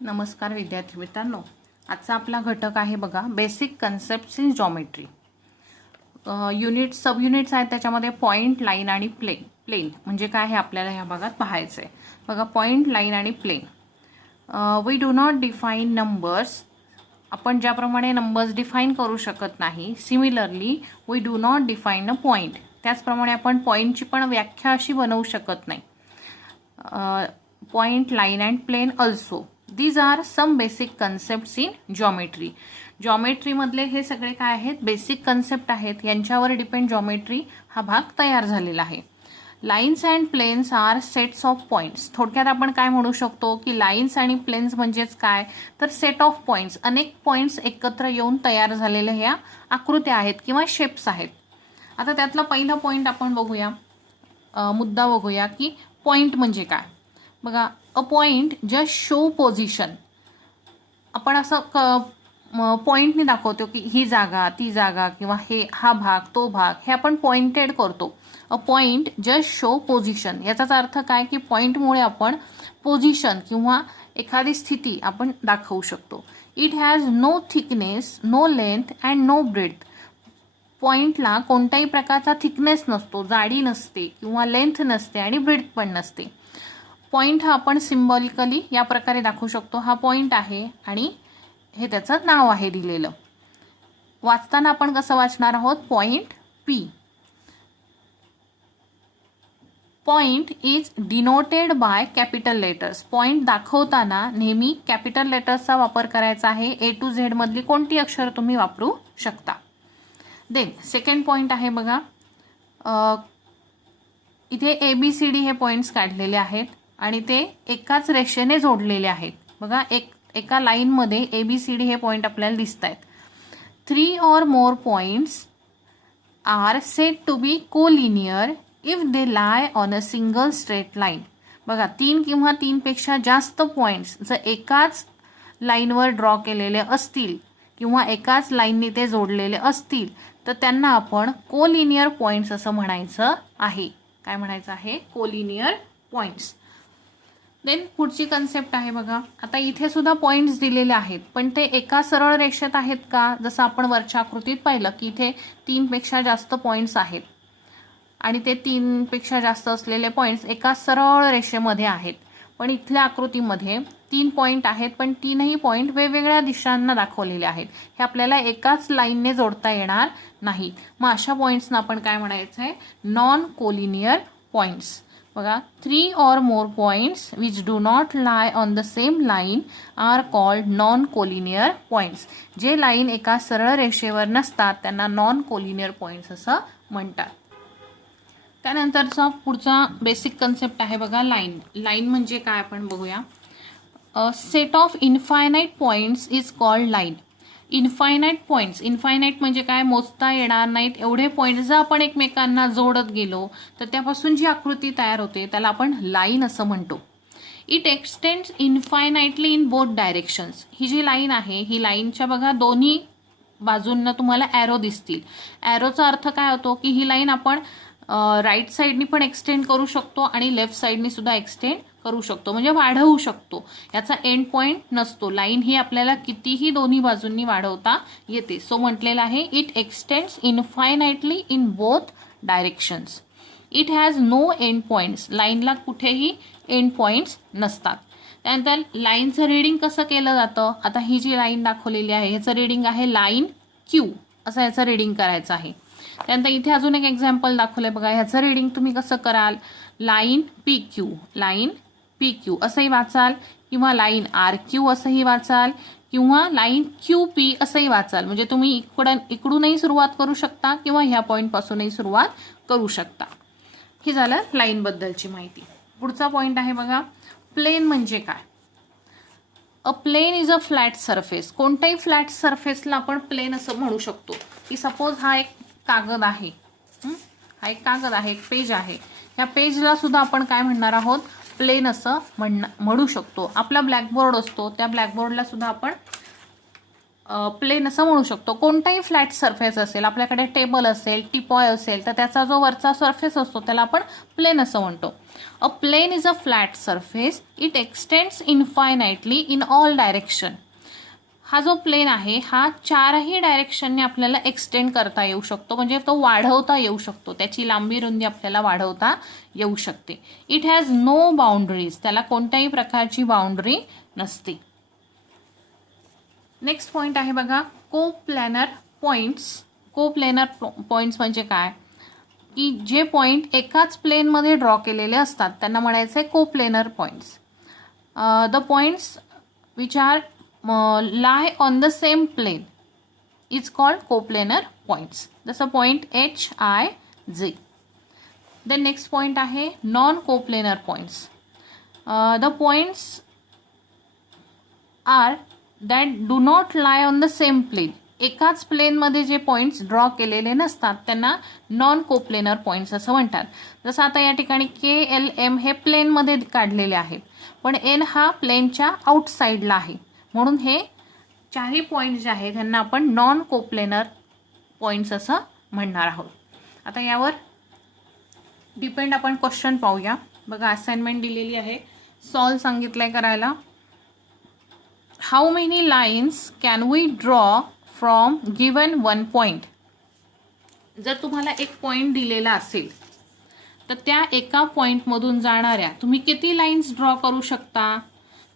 नमस्कार विद्यार्थी मित्रांनो, आजचा आपला घटक आहे बघा basic concepts in geometry. Unit sub units आहेत, त्याच्यामध्ये पॉइंट, लाईन आणि प्लेन म्हणजे काय हे आपल्याला ह्या भागात पाहायचं आहे. बघा पॉइंट, लाईन आणि plane. We do not define numbers. आपण ज्याप्रमाणे नंबर्स डिफाईन करू शकत नाही, similarly we do not define a point. त्याचप्रमाणे आपण पॉइंटची पण व्याख्या अशी बनवू शकत नाही. Point, line and plane also. These are some basic concepts in geometry. जॉमेट्रीमधले हे सगळे काय आहेत, बेसिक कन्सेप्ट आहेत. यांच्यावर डिपेंड जॉमेट्री हा भाग तयार झालेला आहे. Lines and planes are sets of points. थोडक्यात आपण काय म्हणू शकतो की लाईन्स आणि प्लेन्स म्हणजेच काय, तर सेट ऑफ पॉइंट्स, अनेक पॉइंट्स एकत्र येऊन तयार झालेल्या ह्या आकृत्या आहेत किंवा शेप्स आहेत. आता त्यातला पहिला पॉइंट आपण बघूया, मुद्दा बघूया की पॉइंट म्हणजे काय. बघा, a point just show position. आपण असं पॉइंटने दाखवतो की ही जागा, ती जागा किंवा हा भाग, तो भाग, हे आपण पॉइंटेड करतो. A point just show position. याचाच अर्थ काय की पॉइंटमुळे आपण पोझिशन किंवा एखादी स्थिती आपण दाखवू शकतो. It has no thickness, no length and no breadth. पॉइंटला कोणत्याही प्रकारचा थिकनेस नसतो, जाडी नसते किंवा लेंथ नसते आणि ब्रेड्थ पण नसते. पॉइंट हा आपण सिम्बॉलिकली या प्रकारे दाखवू शकतो. हा पॉइंट आहे आणि हे त्याचं नाव आहे दिलेलं. वाचताना आपण कसं वाचणार आहोत, point P. Point is denoted by capital letters. Point दाखवताना नेहमी कॅपिटल लेटर्सचा वापर करायचा आहे. ए टू झेड मधली कोणती अक्षर तुम्ही वापरू शकता. देन सेकंड पॉइंट आहे बघा, इथे ABCD हे पॉइंट्स काढलेले आहेत आणि ते एकाच रेषेने जोडलेले आहेत. बघा, एका लाईनमध्ये ABCD हे पॉइंट आपल्याला दिसत आहेत. 3 or more points are said to be collinear if they lie on a single straight line. बघा, 3 किंवा 3 पेक्षा जास्त पॉइंट्स जर एकाच लाईनवर ड्रॉ केलेले असतील किंवा एकाच लाईनने ते जोडलेले असतील तर त्यांना आपण कोलिनियर पॉइंट्स असं म्हणायचं आहे. काय म्हणायचं आहे, कोलिनियर पॉइंट्स. देन पुढची कन्सेप्ट आहे बघा, आता इथे सुद्धा पॉइंट्स दिलेले आहेत पण ते एका सरळ रेषेत आहेत का, जसं आपण वरच्या आकृतीत पाहिलं की इथे 3 पेक्षा जास्त पॉइंट्स आहेत आणि ते 3 पेक्षा जास्त असलेले पॉइंट्स एका सरळ रेषेमध्ये आहेत. पण इथल्या आकृतीमध्ये 3 पॉइंट आहेत पण 3ही पॉइंट वेगवेगळ्या दिशांना दाखवलेले आहेत. हे आपल्याला एकाच लाईनने जोडता येणार नाही. मग अशा पॉइंट्सना आपण काय म्हणायचं आहे, नॉन कोलिनियर पॉइंट्स. बघा, 3 or more points which do not lie on the same line are called non-collinear points. जे लाईन एका सरळ रेषेवर नसतात त्यांना नॉन कोलिनियर पॉइंट्स असं म्हणतात. त्यानंतरचा पुढचा बेसिक कन्सेप्ट आहे बघा, लाईन. लाईन म्हणजे काय आपण बघूया. Set of infinite points is called line. Infinite points, infinite म्हणजे काय, मोजता येणार नाहीत एवढे पॉइंट जर आपण एकमेकांना जोडत गेलो तर त्यापासून जी आकृती तयार होते त्याला आपण लाईन असं म्हणतो. It extends infinitely in both directions. ही जी लाईन आहे ही लाईनच्या बघा दोन्ही बाजूंना तुम्हाला ॲरो दिसतील. ॲरोचा अर्थ काय होतो की ही लाईन आपण राईट साईडनी पण एक्सटेंड करू शकतो आणि लेफ्ट साईडनी सुद्धा एक्सटेंड करू शकतो, म्हणजे वाढवू शकतो. याचा एंड पॉइंट नसतो. लाईन ही आपल्याला कितीही दोन्ही बाजूंनी वाढवता येते. सो म्हटलेलं आहे it extends infinitely in both directions. It has no end points. लाईनला कुठेही एंड पॉइंट्स नसतात. त्यानंतर लाईनचं रीडिंग कसं केलं जातं, आता ही जी लाईन दाखवलेली आहे ह्याचं रीडिंग आहे लाईन क्यू, असं ह्याचं रीडिंग करायचं आहे. त्यानंतर इथे अजून एक एक्झाम्पल दाखवलंय बघा, ह्याचं रीडिंग तुम्ही कसं कराल, लाईन PQ, लाईन PQ असंही वाचाल किंवा लाईन RQ असंही वाचाल किंवा लाईन QP असंही वाचाल. म्हणजे तुम्ही इकडूनही सुरुवात करू शकता किंवा ह्या पॉईंटपासूनही सुरुवात करू शकता. हे झालं लाईन बद्दलची माहिती. पुढचा पॉईंट आहे बघा, प्लेन म्हणजे काय. A plane is a flat surface. कोणत्याही फ्लॅट सरफेसला आपण प्लेन असं म्हणू शकतो. की सपोज हा एक कागद आहे, हा एक कागद आहे, एक पेज आहे. या पेजला सुद्धा आपण काय म्हणणार आहोत, प्लेन असं म्हणू शकतो. आपला ब्लॅकबोर्ड असतो, त्या ब्लॅकबोर्डला सुद्धा आपण प्लेन असं म्हणू शकतो. कोणताही फ्लॅट सरफेस असेल, आपल्याकडे टेबल असेल, टिपॉय असेल, तर त्याचा जो वरचा सरफेस असतो त्याला आपण प्लेन असं म्हणतो. A plane is a flat surface. It extends infinitely in all direction. हा जो प्लेन आहे हा चारही डायरेक्शनने आपल्याला एक्सटेंड करता येऊ शकतो, म्हणजे तो वाढवता येऊ शकतो. त्याची लांबी रुंदी आपल्याला वाढवता येऊ शकते. It has no boundaries. त्याला कोणत्याही प्रकारची बाउंड्री नसते. नेक्स्ट पॉइंट आहे बघा, कोप्लॅनर पॉइंट्स. कोप्लॅनर पॉइंट्स म्हणजे काय की जे पॉइंट एकाच प्लेनमध्ये ड्रॉ केलेले असतात त्यांना म्हणायचं आहे coplanar points. The points which are lie on the same plane is called coplanar points. जसं point HIJ. Then next point आहे non coplanar points. The points are that do not lie on the same plane. एकाच प्लेनमध्ये जे points draw केलेले नसतात त्यांना non coplanar points असं म्हणतात. जसं आता या ठिकाणी KLM हे प्लेनमध्ये काढलेले आहेत, पण N हा प्लेनच्या आउटसाईडला आहे, म्हणून हे चारही पॉईंट्स जे आहेत त्यांना आपण नॉन कोप्लेनर पॉईंट्स असं म्हणणार आहोत. आता यावर डिपेंड आपण क्वेश्चन पाहूया. बघा असाइनमेंट दिलेली आहे, सॉल्व सांगितलंय करायला. How many lines can we draw from given one point. जर तुम्हाला एक पॉईंट दिलेला असेल तर त्या एका पॉईंटमधून जाणाऱ्या तुम्ही किती लाईन्स ड्रॉ करू शकता.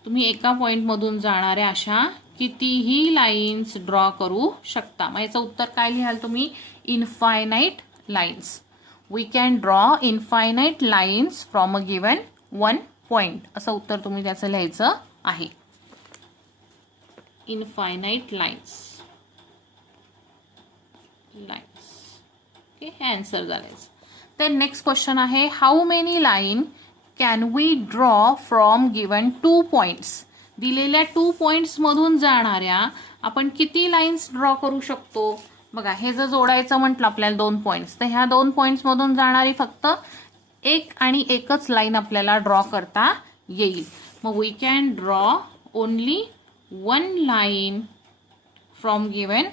तुम्ही एका पॉईंटमधून जाणाऱ्या अशा कितीही लाईन्स ड्रॉ करू शकता. मग याचं उत्तर काय लिहाल तुम्ही, infinite lines. We can draw infinite lines from a given one point, असं उत्तर तुम्ही त्याचं लिहायचं आहे. Infinite lines. ओके, हे आन्सर झालेच. तर नेक्स्ट क्वेश्चन आहे, how many line can we draw from given two points. दिलेल्या 2 पॉइंट्स मधून जाणाऱ्या आपण किती लाईन्स ड्रॉ करू शकतो. बघा हे जर जोडायचं म्हटलं आपल्याला 2 पॉइंट्स, तर ह्या 2 पॉइंट्स मधून जाणारी फक्त एक आणि एकच लाईन आपल्याला ड्रॉ करता येईल. मग we can draw only one line from given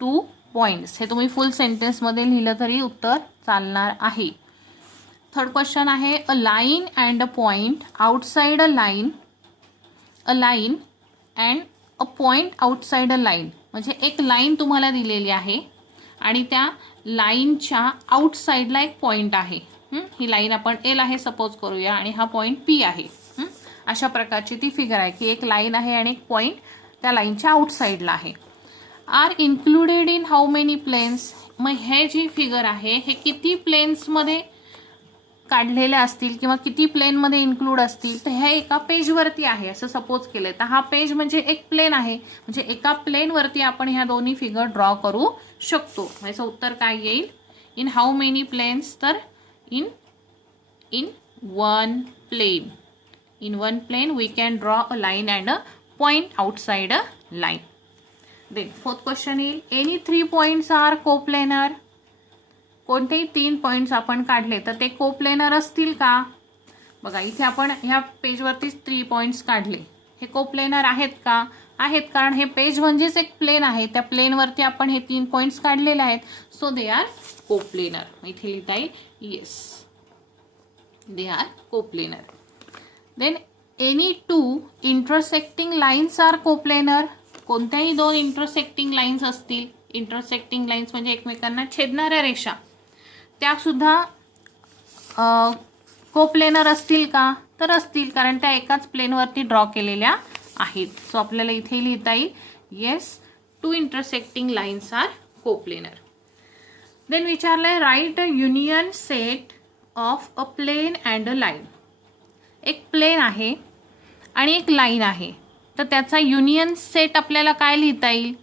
2 points. हे तुम्ही फुल सेंटेन्समध्ये लिहिलं तरी उत्तर चालणार आहे. थर्ड क्वेश्चन आहे, अ line and a point outside a line. A line and a point outside a line म्हणजे एक लाईन तुम्हाला दिलेली आहे आणि त्या लाईनच्या आउटसाइडला एक पॉइंट आहे. ही लाईन आपण L आहे सपोज करूया आणि हा पॉइंट P आहे. अशा प्रकारची ती फिगर आहे की एक लाईन आहे आणि एक पॉइंट त्या लाईनच्या आउटसाइडला आहे. Are included in how many planes. मग हे जी फिगर आहे हे किती प्लेन्समध्ये काढलेल्या असतील किंवा किती प्लेनमध्ये इन्क्लूड असतील, तर हे एका पेजवरती आहे असं सपोज केलंय. तर हा पेज म्हणजे एक प्लेन आहे, म्हणजे एका प्लेनवरती आपण ह्या दोन्ही फिगर ड्रॉ करू शकतो. याचं उत्तर काय येईल, इन हाऊ मेनी प्लेन्स. तर in one plane. In one plane we can draw a line and a point outside a line. Then fourth question येईल, एनी 3 पॉइंट्स आर कोप्लेनर. कोणतेही 3 पॉइंट्स आपण काढले तर ते कोप्लेनर असतील का. बघा इथे आपण ह्या पेजवरती 3 पॉइंट्स काढले, हे कोप्लेनर आहेत का. आहेत, कारण हे पेज म्हणजेच एक प्लेन आहे, त्या प्लेनवरती आपण हे 3 पॉइंट्स काढलेले आहेत, सो दे आर कोप्लेनर. इथे लिहिता येईल yes, they are coplanar. Then any 2 intersecting lines are coplanar. कोणत्याही 2 इंटरसेक्टिंग लाईन्स असतील. इंटरसेक्टिंग लाईन्स म्हणजे एकमेकांना छेदणाऱ्या रेषा, त्या सुद्धा कोप्लेनर असतील का. तर असतील, कारण त्या एकाच प्लेनवरती ड्रॉ केलेल्या आहेत. सो आपल्याला इथे लिहिता येईल yes, 2 intersecting lines are coplanar. Then विचारलंय, write a union set of a plane and a line. एक प्लेन आहे आणि एक लाईन आहे, तर त्याचा युनियन सेट आपल्याला काय लिहिता येईल.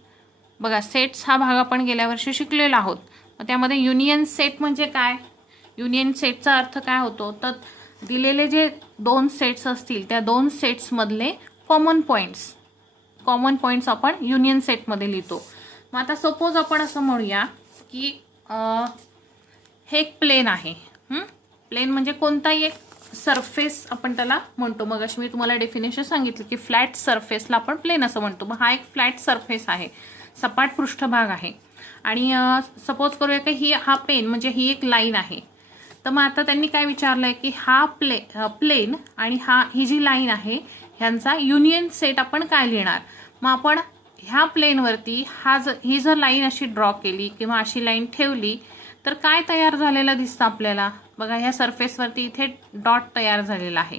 बघा सेट्स हा भाग आपण गेल्या वर्षी शिकलेलो आहोत. त्यामध्ये युनियन सेट म्हणजे काय. युनियन सेटचा अर्थ काय होतो, तर दिलेले जे 2 सेट्स असतील त्या 2 सेट्समधले कॉमन पॉईंट्स आपण युनियन सेटमध्ये लिहितो. मग आता सपोज आपण असं म्हणूया की हे एक प्लेन आहे. प्लेन म्हणजे कोणताही एक सरफेस आपण त्याला म्हणतो. मग अशी मी तुम्हाला डेफिनेशन सांगितलं की फ्लॅट सरफेसला आपण प्लेन असं म्हणतो. मग हा एक फ्लॅट सरफेस आहे, सपाट पृष्ठभाग आहे आणि सपोज करूया की हा पेन म्हणजे ही एक लाईन आहे. तर मग आता त्यांनी काय विचारलंय की हा प्लेन आणि ही जी लाईन आहे ह्यांचा युनियन सेट आपण काय लिहिणार. मग आपण ह्या प्लेनवरती ही जर लाईन अशी ड्रॉ केली किंवा अशी लाईन ठेवली तर काय तयार झालेलं दिसतं आपल्याला. बघा ह्या सरफेसवरती इथे डॉट तयार झालेला आहे.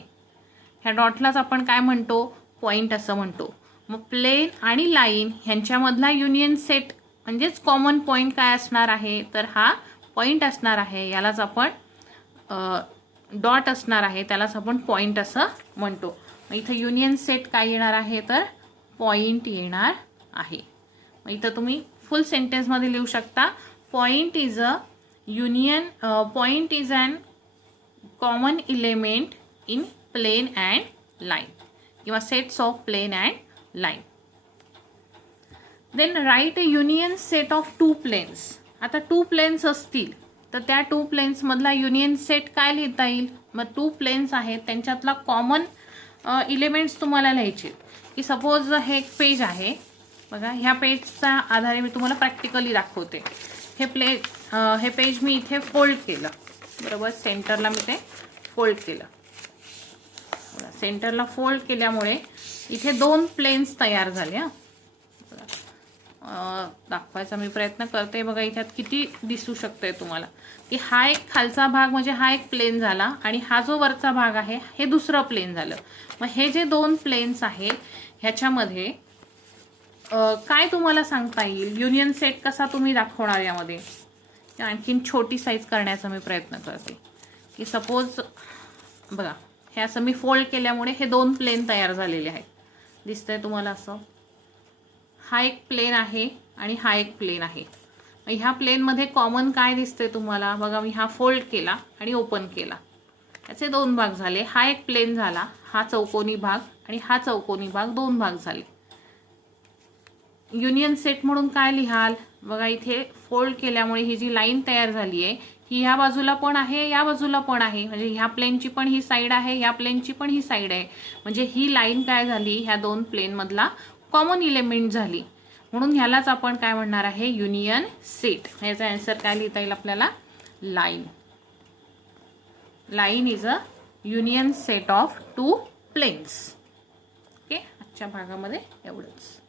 ह्या डॉटलाच आपण काय म्हणतो, पॉइंट असं म्हणतो. मग प्लेन आणि लाईन ह्यांच्यामधला युनियन सेट म्हणजेच कॉमन पॉइंट काय असणार आहे, तर हा पॉइंट असणार आहे. यालाच आपण डॉट असणार आहे, त्यालाच आपण पॉइंट असं म्हणतो. मग इथं युनियन सेट काय येणार आहे, तर पॉइंट येणार आहे. मग इथं तुम्ही फुल सेंटेन्समध्ये लिहू शकता, point is an common element in plane and line किंवा sets of plane and line. Then write a union set of two planes. आता टू प्लेन्स असतील तर त्या टू प्लेन्स मधला युनियन सेट काय लिहिता येईल. मग टू प्लेन्स आहेत त्यांच्यातला कॉमन एलिमेंट्स तुम्हाला लिहायचे की सपोज हे एक पेज आहे. बघा ह्या पेजच्या आधारे मी तुम्हाला प्रॅक्टिकली दाखवते. हे पेज मी इथे फोल्ड केलं, बरोबर. सेंटरला मी ते फोल्ड केलं. सेंटरला फोल्ड केल्यामुळे इथे दोन प्लेन्स तयार झाले. दाखवायचा मी प्रयत्न करते. बघा इथे किती दिसू शकतंय तुम्हाला की हा एक खालचा भाग म्हणजे हा एक प्लेन झाला आणि हा जो वरचा भाग आहे हे दुसरं प्लेन झालं. मग हे जे दोन प्लेन्स आहे ह्याच्यामध्ये काय तुम्हाला सांगता येईल, युनियन सेट कसा तुम्ही दाखवणार. यामध्ये आणखीन छोटी साईज करण्याचा मी प्रयत्न करते की सपोज बघा हे असं मी फोल्ड केल्यामुळे हे दोन प्लेन तयार झालेले आहेत. दिसतंय तुम्हाला असं. हा एक प्लेन आहे आणि हा एक प्लेन आहे. ह्या प्लेनमध्ये कॉमन काय दिसतंय तुम्हाला. बघा मी हा फोल्ड केला आणि ओपन केला, याचे दोन भाग झाले. हा एक प्लेन झाला, हा चौकोनी भाग आणि हा चौकोनी भाग, दोन भाग झाले. युनियन सेट म्हणून काय लिहाल. बघा इथे फोल्ड केल्यामुळे ही जी लाईन तयार झाली आहे ही ह्या बाजूला पण आहे या बाजूला पण आहे. म्हणजे ह्या प्लेनची पण ही साईड आहे, ह्या प्लेनची पण ही साईड आहे. म्हणजे ही लाईन काय झाली, ह्या दोन प्लेन मधला कॉमन एलिमेंट झाली. म्हणून ह्यालाच आपण काय म्हणणार आहे, युनियन सेट. ह्याचा आन्सर काय लिहिता येईल आपल्याला, line. Line is a union set of two planes. Okay, आजच्या भागामध्ये एवढंच.